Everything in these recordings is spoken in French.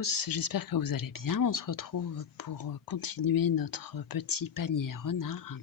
tous, j'espère que vous allez bien. On se retrouve pour continuer notre petit panier renard.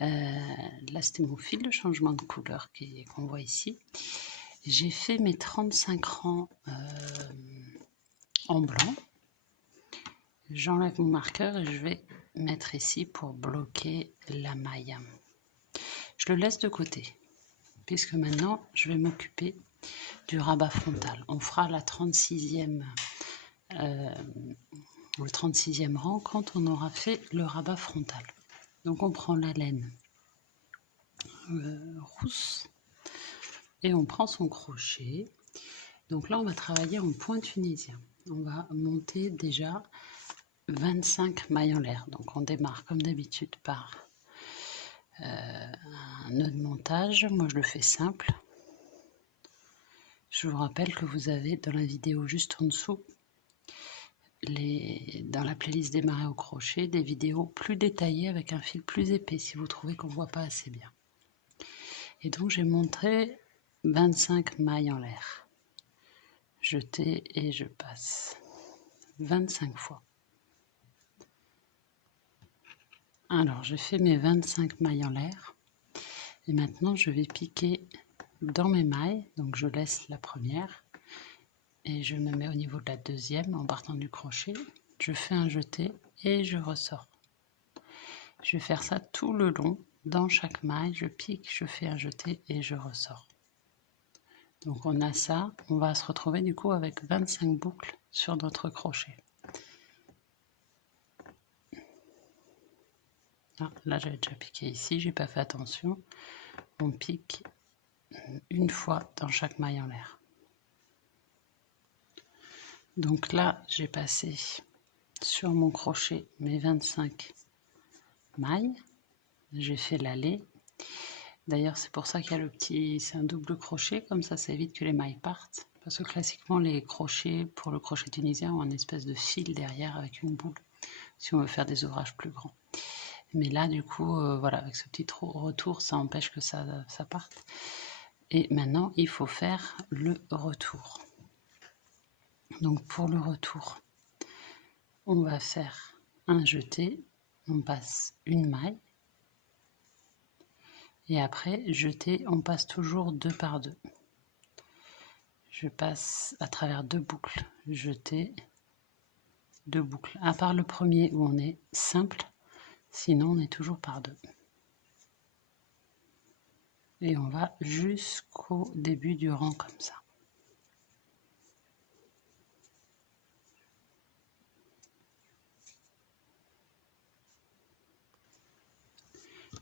Là, c'était mon fil de changement de couleur qu'on voit ici. J'ai fait mes 35 rangs en blanc. J'enlève mon marqueur et je vais mettre ici pour bloquer la maille. Je le laisse de côté, puisque maintenant, je vais m'occuper du rabat frontal. On fera la 36e le 36e rang quand on aura fait le rabat frontal. Donc on prend la laine rousse et on prend son crochet. Donc là on va travailler en point tunisien. On va monter déjà 25 mailles en l'air. Donc on démarre comme d'habitude par un nœud de montage. Moi je le fais simple. Je vous rappelle que vous avez dans la vidéo juste en dessous dans la playlist démarrer au crochet, des vidéos plus détaillées avec un fil plus épais si vous trouvez qu'on ne voit pas assez bien. Et donc j'ai montré 25 mailles en l'air. Jeter et je passe 25 fois. Alors j'ai fait mes 25 mailles en l'air et maintenant je vais piquer dans mes mailles. Donc je laisse la première et je me mets au niveau de la deuxième en partant du crochet. Je fais un jeté et je ressors. Je vais faire ça tout le long. Dans chaque maille, je pique, je fais un jeté et je ressors. Donc on a ça. On va se retrouver du coup avec 25 boucles sur notre crochet. Ah, là j'avais déjà piqué ici, j'ai pas fait attention. On pique une fois dans chaque maille en l'air. Donc là j'ai passé sur mon crochet mes 25 mailles. J'ai fait l'allée. D'ailleurs c'est pour ça qu'il y a le petit, c'est un double crochet, comme ça évite que les mailles partent. Parce que classiquement les crochets pour le crochet tunisien ont une espèce de fil derrière avec une boule, si on veut faire des ouvrages plus grands. Mais là du coup, voilà, avec ce petit retour, ça empêche que ça parte. Et maintenant il faut faire le retour. Donc pour le retour, on va faire un jeté, on passe une maille. Et après, jeter, on passe toujours 2 par 2. Je passe à travers 2 boucles, jeter, 2 boucles. À part le premier où on est simple, sinon on est toujours par 2. Et on va jusqu'au début du rang comme ça.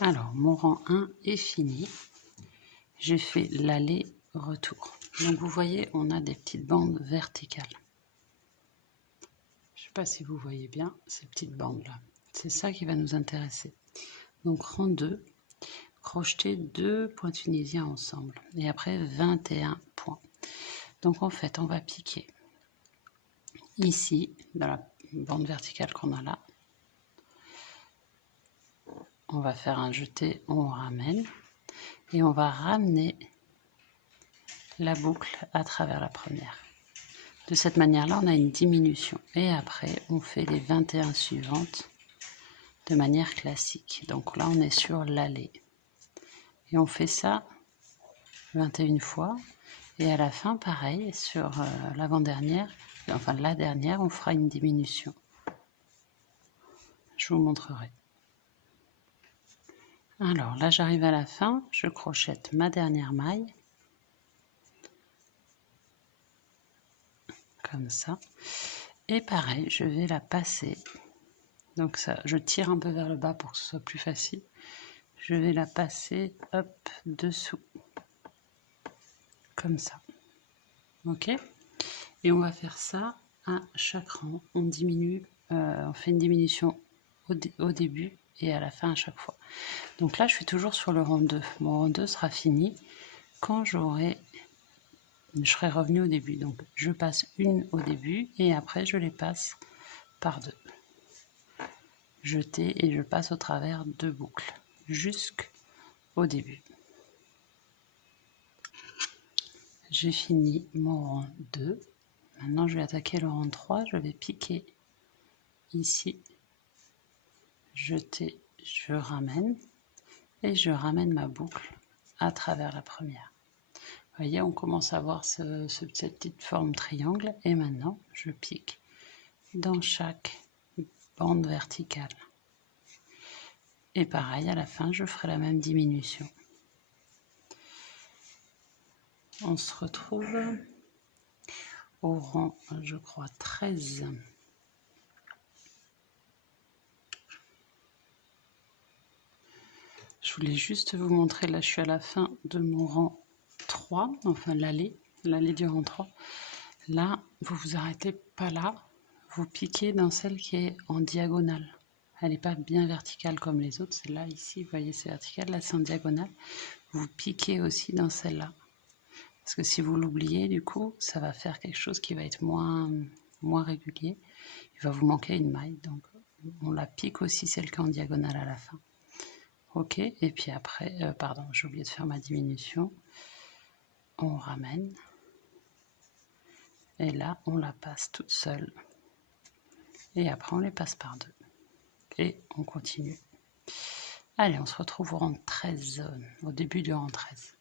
Alors, mon rang 1 est fini. J'ai fait l'aller-retour. Donc vous voyez, on a des petites bandes verticales. Je ne sais pas si vous voyez bien ces petites bandes-là. C'est ça qui va nous intéresser. Donc rang 2, crocheter 2 points tunisiens ensemble. Et après 21 points. Donc en fait, on va piquer ici, dans la bande verticale qu'on a là. On va faire un jeté, on ramène. Et on va ramener la boucle à travers la première. De cette manière-là, on a une diminution. Et après, on fait les 21 suivantes de manière classique. Donc là, on est sur l'allée. Et on fait ça 21 fois. Et à la fin, pareil, sur l'avant-dernière, enfin la dernière, on fera une diminution. Je vous montrerai. Alors là, j'arrive à la fin, je crochette ma dernière maille. Comme ça. Et pareil, je vais la passer. Donc ça, je tire un peu vers le bas pour que ce soit plus facile. Je vais la passer, hop, dessous. Comme ça. Ok? Et on va faire ça à chaque rang. On diminue, on fait une diminution au début et à la fin à chaque fois. Donc là, je suis toujours sur le rang 2. Mon rang 2 sera fini quand je serai revenu au début. Donc je passe une au début et après je les passe par 2. Jeter et je passe au travers 2 boucles jusqu'au début. J'ai fini mon rang 2. Maintenant, je vais attaquer le rang 3. Je vais piquer ici, jeter, je ramène et je ramène ma boucle à travers la première. Vous voyez, on commence à voir cette petite forme triangle et maintenant, je pique dans chaque bande verticale. Et pareil, à la fin, je ferai la même diminution. On se retrouve au rang, je crois, 13. Je voulais juste vous montrer, là je suis à la fin de mon rang 3, enfin l'allée du rang 3. Là, vous vous arrêtez pas là, vous piquez dans celle qui est en diagonale. Elle n'est pas bien verticale comme les autres, celle-là ici, vous voyez c'est vertical, là c'est en diagonale. Vous piquez aussi dans celle-là. Parce que si vous l'oubliez, du coup, ça va faire quelque chose qui va être moins régulier. Il va vous manquer une maille, donc on la pique aussi celle qui est en diagonale à la fin. Ok, et puis après, pardon, j'ai oublié de faire ma diminution. On ramène. Et là, on la passe toute seule. Et après, on les passe par deux. Et on continue. Allez, on se retrouve au rang 13, au début du rang 13.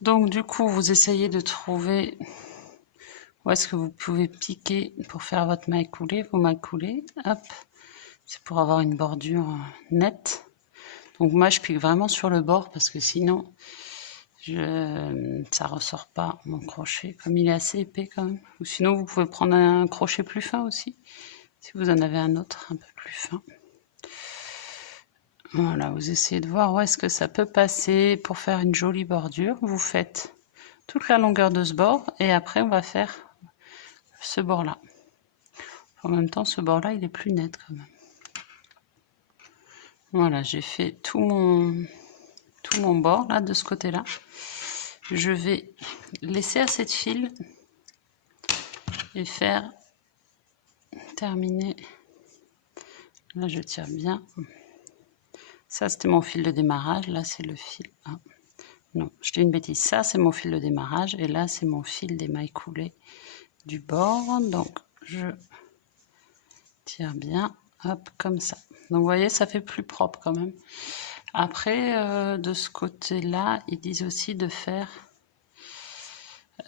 Donc du coup, vous essayez de trouver où est-ce que vous pouvez piquer pour faire votre maille coulée, vos mailles coulées. Hop, c'est pour avoir une bordure nette. Donc moi, je pique vraiment sur le bord parce que sinon, ça ressort pas mon crochet. Comme il est assez épais quand même. Ou sinon, vous pouvez prendre un crochet plus fin aussi, si vous en avez un autre un peu plus fin. Voilà, vous essayez de voir où est-ce que ça peut passer pour faire une jolie bordure. Vous faites toute la longueur de ce bord et après on va faire ce bord-là. En même temps, ce bord-là, il est plus net quand même. Voilà, j'ai fait tout mon bord là de ce côté-là. Je vais laisser assez de fil et faire terminer. Là, je tire bien. Ça, c'était mon fil de démarrage. Là, c'est le fil. Ah, non, je dis une bêtise. Ça, c'est mon fil de démarrage. Et là, c'est mon fil des mailles coulées du bord. Donc, je tire bien. Hop, comme ça. Donc, vous voyez, ça fait plus propre quand même. Après, de ce côté-là, ils disent aussi de faire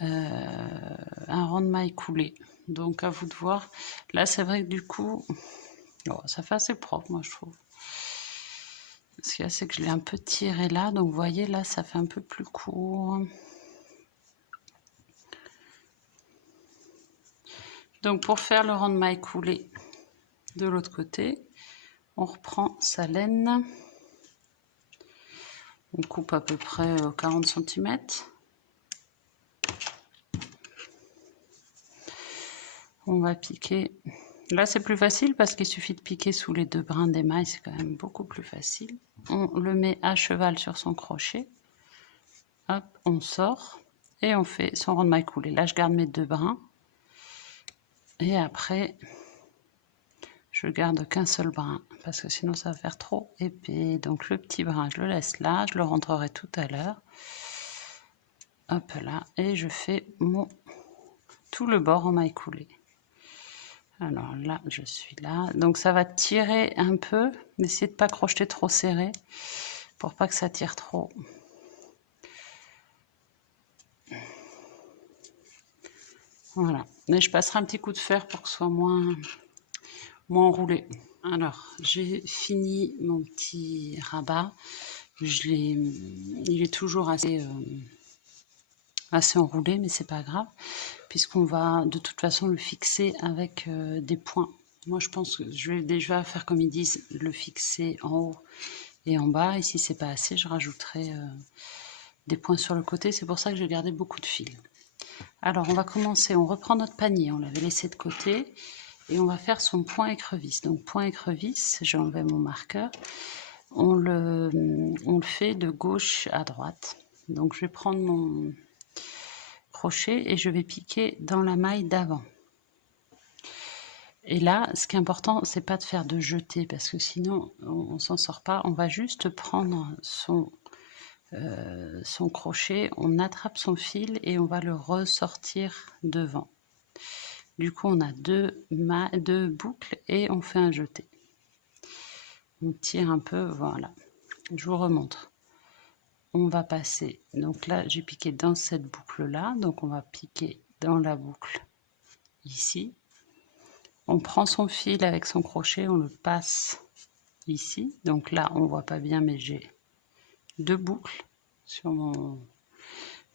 un rang de mailles coulées. Donc, à vous de voir. Là, c'est vrai que du coup, oh, ça fait assez propre, moi, je trouve. Ce qu'il y a, c'est que je l'ai un peu tiré là. Donc, vous voyez, là, ça fait un peu plus court. Donc, pour faire le rang de mailles coulées de l'autre côté, on reprend sa laine. On coupe à peu près 40 cm. On va piquer. Là, c'est plus facile parce qu'il suffit de piquer sous les deux brins d'émail. C'est quand même beaucoup plus facile. On le met à cheval sur son crochet. Hop, on sort. Et on fait son rang de mailles coulées. Là, je garde mes deux brins. Et après, je garde qu'un seul brin. Parce que sinon, ça va faire trop épais. Donc, le petit brin, je le laisse là. Je le rentrerai tout à l'heure. Hop là. Et je fais tout le bord en mailles coulées. Alors là, je suis là. Donc ça va tirer un peu. N'essayez de ne pas crocheter trop serré pour pas que ça tire trop. Voilà. Mais je passerai un petit coup de fer pour que ce soit moins enroulé. Alors, j'ai fini mon petit rabat. Il est toujours assez enroulé, mais c'est pas grave, puisqu'on va de toute façon le fixer avec des points. Moi, je pense que je vais déjà faire comme ils disent, le fixer en haut et en bas. Et si c'est pas assez, je rajouterai des points sur le côté. C'est pour ça que j'ai gardé beaucoup de fils. Alors, on va commencer. On reprend notre panier. On l'avait laissé de côté. Et on va faire son point écrevisse. Donc, point écrevisse, j'ai enlevé mon marqueur. On le fait de gauche à droite. Donc, je vais prendre mon crochet et je vais piquer dans la maille d'avant. Et là, ce qui est important, c'est pas de faire de jeté parce que sinon, on s'en sort pas. On va juste prendre son crochet, on attrape son fil et on va le ressortir devant. Du coup, on a deux boucles et on fait un jeté. On tire un peu, voilà. Je vous remontre. On va passer, donc là, j'ai piqué dans cette boucle-là, donc on va piquer dans la boucle ici. On prend son fil avec son crochet, on le passe ici. Donc là, on voit pas bien, mais j'ai deux boucles sur mon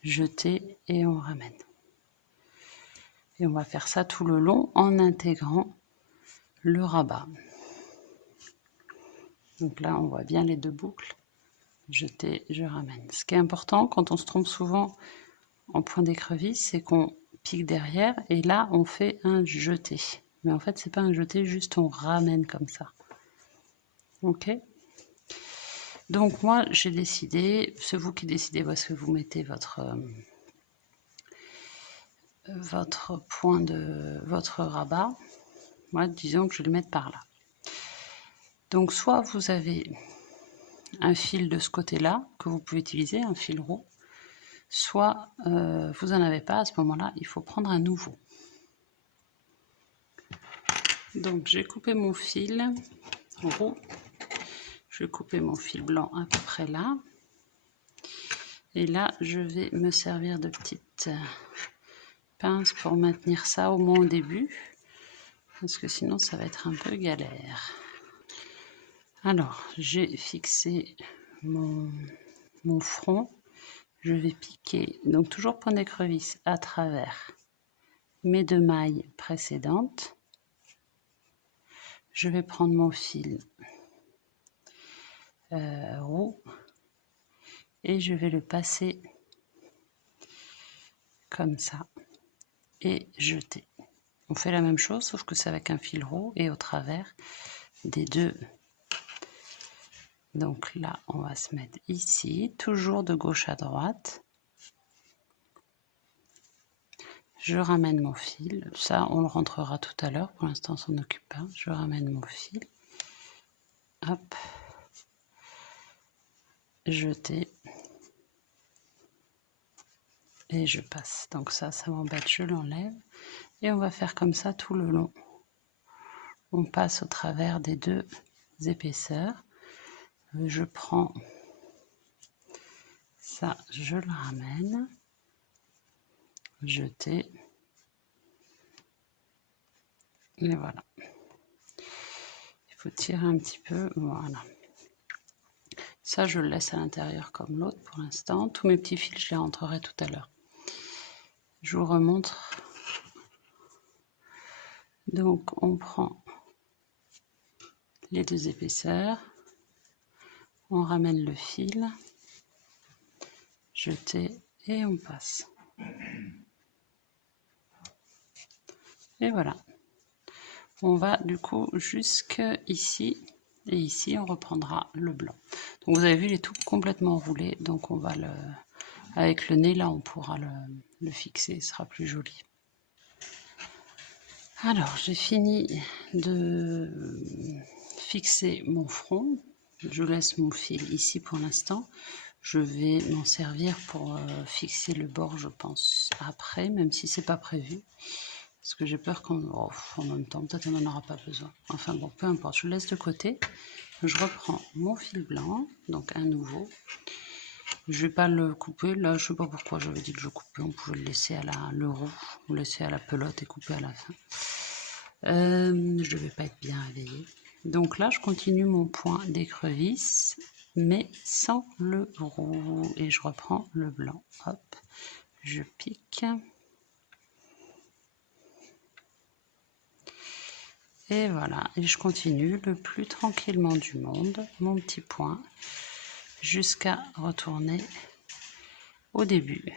jeté et on ramène. Et on va faire ça tout le long en intégrant le rabat. Donc là, on voit bien les deux boucles. Jeté, je ramène. Ce qui est important, quand on se trompe souvent en point d'écrevisse, c'est qu'on pique derrière et là, on fait un jeté. Mais en fait, c'est pas un jeté, juste on ramène comme ça. Ok? Donc moi, j'ai décidé, c'est vous qui décidez où est-ce que vous mettez votre rabat. Moi, disons que je vais le mettre par là. Donc soit vous avez un fil de ce côté-là que vous pouvez utiliser, un fil roux, soit vous n'en avez pas. À ce moment-là, il faut prendre un nouveau. Donc j'ai coupé mon fil roux, je vais couper mon fil blanc à peu près là. Et là, je vais me servir de petites pinces pour maintenir ça au moins au début, parce que sinon ça va être un peu galère. Alors, j'ai fixé mon front, je vais piquer, donc toujours point d'écrevisse à travers mes deux mailles précédentes. Je vais prendre mon fil roux et je vais le passer comme ça et jeter. On fait la même chose sauf que c'est avec un fil roux et au travers des deux. Donc là, on va se mettre ici, toujours de gauche à droite. Je ramène mon fil, ça on le rentrera tout à l'heure, pour l'instant on s'en occupe pas. Je ramène mon fil, hop, jeter, et je passe. Donc ça m'embête, je l'enlève, et on va faire comme ça tout le long. On passe au travers des deux épaisseurs. Je prends ça, je le ramène, jeter, et voilà. Il faut tirer un petit peu, voilà. Ça, je le laisse à l'intérieur comme l'autre pour l'instant. Tous mes petits fils, je les rentrerai tout à l'heure. Je vous remontre. Donc, on prend les deux épaisseurs. On ramène le fil. Jeter et on passe. Et voilà. On va du coup jusqu'ici. Et ici, on reprendra le blanc. Donc, vous avez vu, il est tout complètement roulé. Donc, on va avec le nez, là, on pourra le fixer. Ce sera plus joli. Alors, j'ai fini de fixer mon front. Je laisse mon fil ici pour l'instant. Je vais m'en servir pour fixer le bord, je pense, après, même si c'est pas prévu. Parce que j'ai peur qu'en même temps, peut-être on n'en aura pas besoin. Enfin bon, peu importe, je laisse de côté. Je reprends mon fil blanc, donc un nouveau. Je vais pas le couper, là je sais pas pourquoi j'avais dit que je coupais, on pouvait le laisser à le roux, ou laisser à la pelote et couper à la fin. Je devais pas être bien réveillée. Donc là je continue mon point d'écrevisse, mais sans le roux, et je reprends le blanc, hop, je pique. Et voilà, et je continue le plus tranquillement du monde, mon petit point, jusqu'à retourner au début.